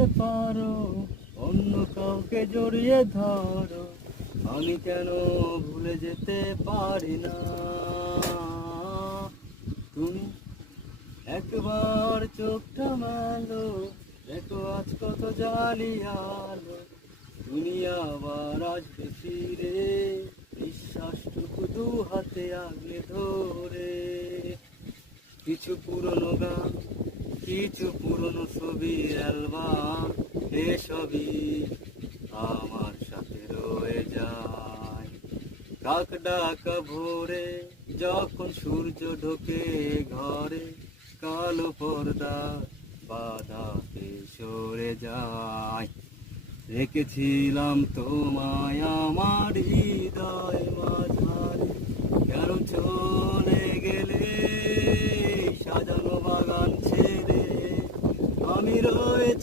যেতে পারো, অন্য কাউকে জড়িয়ে ধরো, আমি কেন ভুলে যেতে পারি না। তুমি একবার চোখটা মেলো, দেখো আজ কত জালি আলো, তুমি আবার আসবে ফিরে, বিশ্বাসটুকু দু হাতে আগলে ধরে। কিছু পুরনো গান, কিছু পুরনো ছবির অ্যালবাম, এসবই আমার সাথে রয়ে যায়। কাক ডাকা ভোরে যখন সূর্য ঢোকে ঘরে, কালো পর্দা বাধাতে সরে যায়। রেখেছিলাম তোমায় আমার হৃদয় মাঝারে, কেন চলে গেলে সাজানো বাগান ছেড়ে, আমি রয়েছি